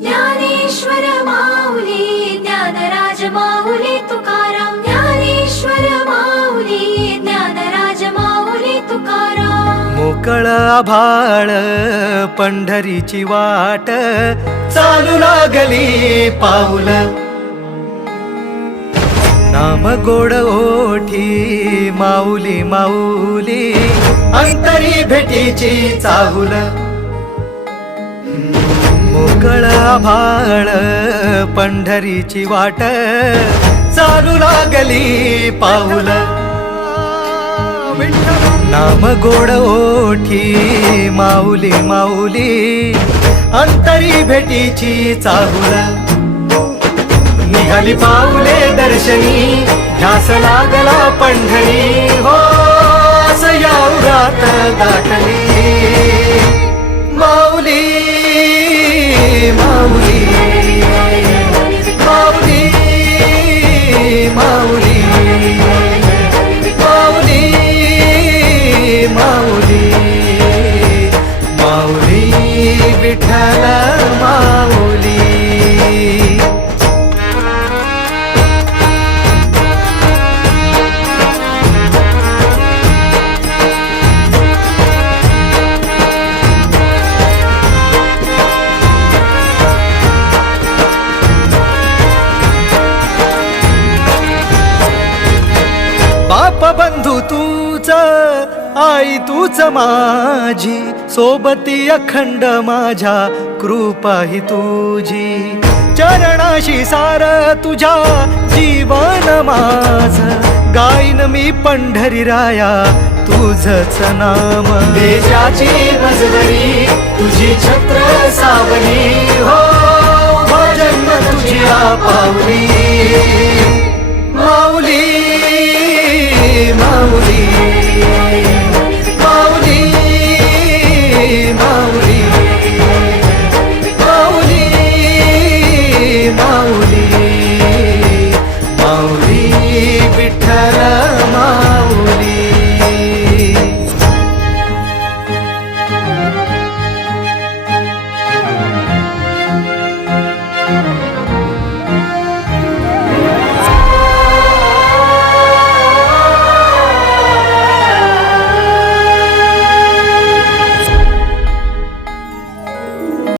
ज्ञानेश्वर माऊली ज्ञानराज माऊली तुकाराम ज्ञानेश्वर माऊली ज्ञानराज माऊली तुकाराम मोकळ आभाळ पंढरीची वाट चालू लागली पाऊल नाम गोड ओठी माऊली माऊली अंतरी भेटीची चाहुल मोकळ आभाळ पंढरीची वाट चालू लागली पाऊल नाम गोड ओठी माऊली माऊली अंतरी भेटीची चाहुल निघाली पाऊले दर्शनी ध्यास लागला पंढरी हो सयाउरात गाठली माऊली माऊली माऊली माऊली माऊली माऊली माऊली विठ्ठल माऊली बाप बंधू तूच आई तूच माझी सोबती अखंड माझ्या कृपा ही तुझी चरणाशी सार तुझ्या जीवन माझ गाईन मी पंढरी राया तुझच नाम देशाची मजबरी तुझी छत्र सावली हो जन्म तुझ्या पावली माऊली माऊली माऊली माऊली माऊली माऊली माऊली विठ्ठल